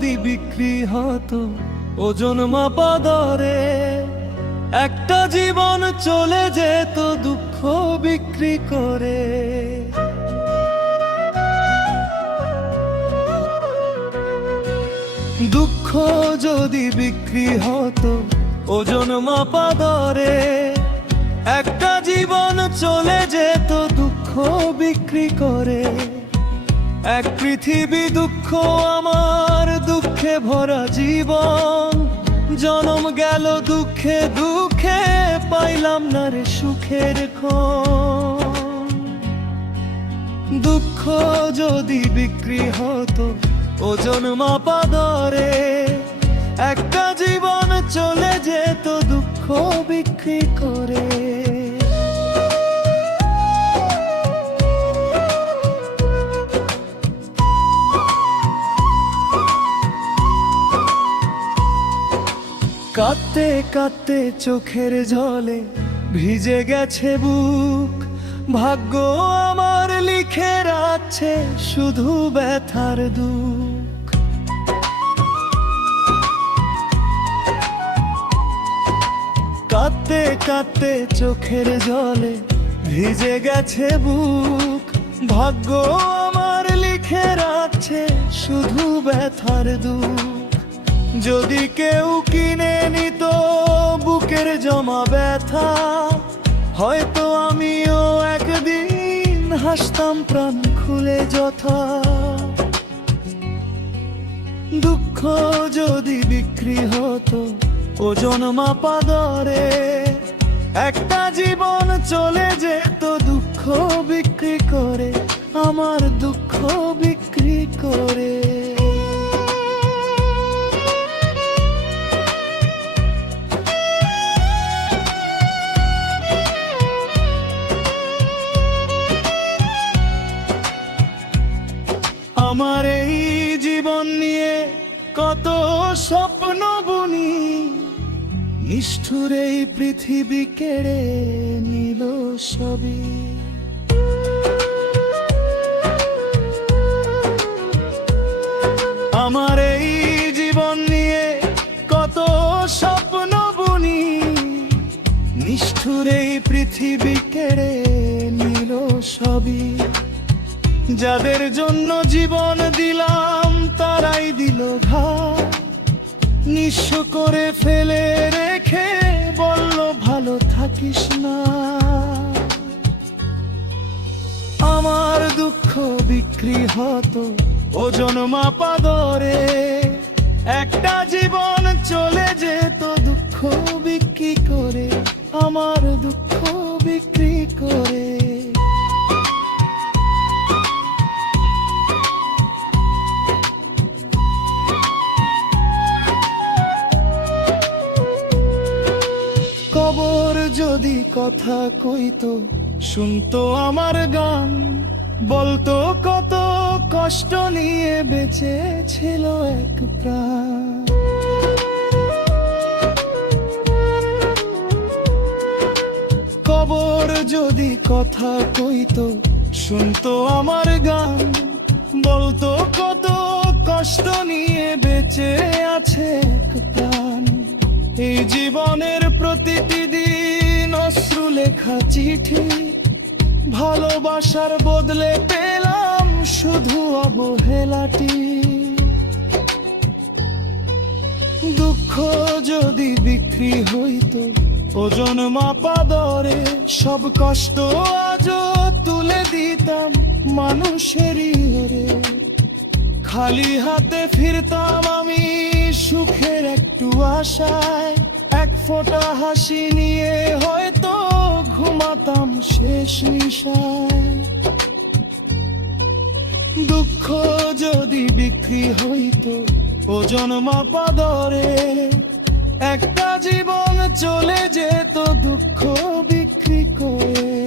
যদি বিক্রি হতো ওজন মাপা দরে, একটা জীবন চলে যেত দুঃখ বিক্রি করে। দুঃখ যদি বিক্রি হতো ওজন মাপা দরে, একটা জীবন চলে যেত দুঃখ বিক্রি করে। এক পৃথিবী দুঃখ আমার, দুঃখে ভরা জীবন, জনম গেল দুঃখে দুঃখে, পাইলাম না রে সুখের ক্ষণ। দুঃখ যদি বিক্রি হতো ওজন মাপা দরে, একটা জীবন চলে যেত দুঃখ বিক্রি করে। কাঁদতে কাঁদতে চোখের জলে ভিজে গেছে বুক, ভাগ্য আমার লিখে রাখছে শুধু ব্যথার দুঃখ। কাঁদতে কাঁদতে চোখের জলে ভিজে গেছে বুক, ভাগ্য আমার লিখে রাখছে শুধু ব্যথার দুঃখ। যদি কেউ কিনে নিত বুকের জমা ব্যথা, হয়তো আমিও একদিন হাসতাম প্রাণ খুলে যথা। দুঃখ যদি বিক্রি হতো ওজন মাপা দরে, একটা জীবন চলে যেত দুঃখ বিক্রি করে, আমার দুঃখ বিক্রি করে। আমার এই জীবন নিয়ে কত স্বপ্ন বুনি, নিষ্ঠুর এই পৃথিবী কেড়ে নিল সবই। আমার এই জীবন নিয়ে কত স্বপ্ন বুনি, নিষ্ঠুর এই পৃথিবী কেড়ে নিল সবই। যাদের জন্য জীবন দিলাম তারাই দিল ঘাত, নিঃস্ব করে ফেলে রেখে বলল ভালো থাকিস না। আমার দুঃখ বিক্রি হতো ওজন মাপা দরে, একটা জীবন চলে যেত দুঃখ বিক্রি করে, আমার দুঃখ বিক্রি করে। কবর যদি কথা কইতো শুনতো আমার গান, বলতো কত কষ্ট নিয়ে বেঁচে ছিল এক প্রাণ। কবর যদি কথা কইতো শুনতো আমার গান, বলতো কত কষ্ট নিয়ে বেঁচে আছে এক প্রাণ। এই জীবনের প্রতিটি দিন অশ্রু লেখা চিঠি, ভালোবাসার বদলে পেলাম শুধু অবহেলাটি। দুঃখ যদি বিক্রি হইতো ওজন মাপা দরে, সব কষ্ট আজও তুলে দিতাম মানুষেরই ঘরে। খালি হাতে ফিরতাম আমি সুখের একটু আশায়, এক ফোঁটা হাসি নিয়ে হয়তো ঘুমাতাম শেষ নিশায়। দুঃখ যদি বিক্রি হইতো ওজন মাপা দরে, একটা জীবন চলে যেত দুঃখ বিক্রি করে।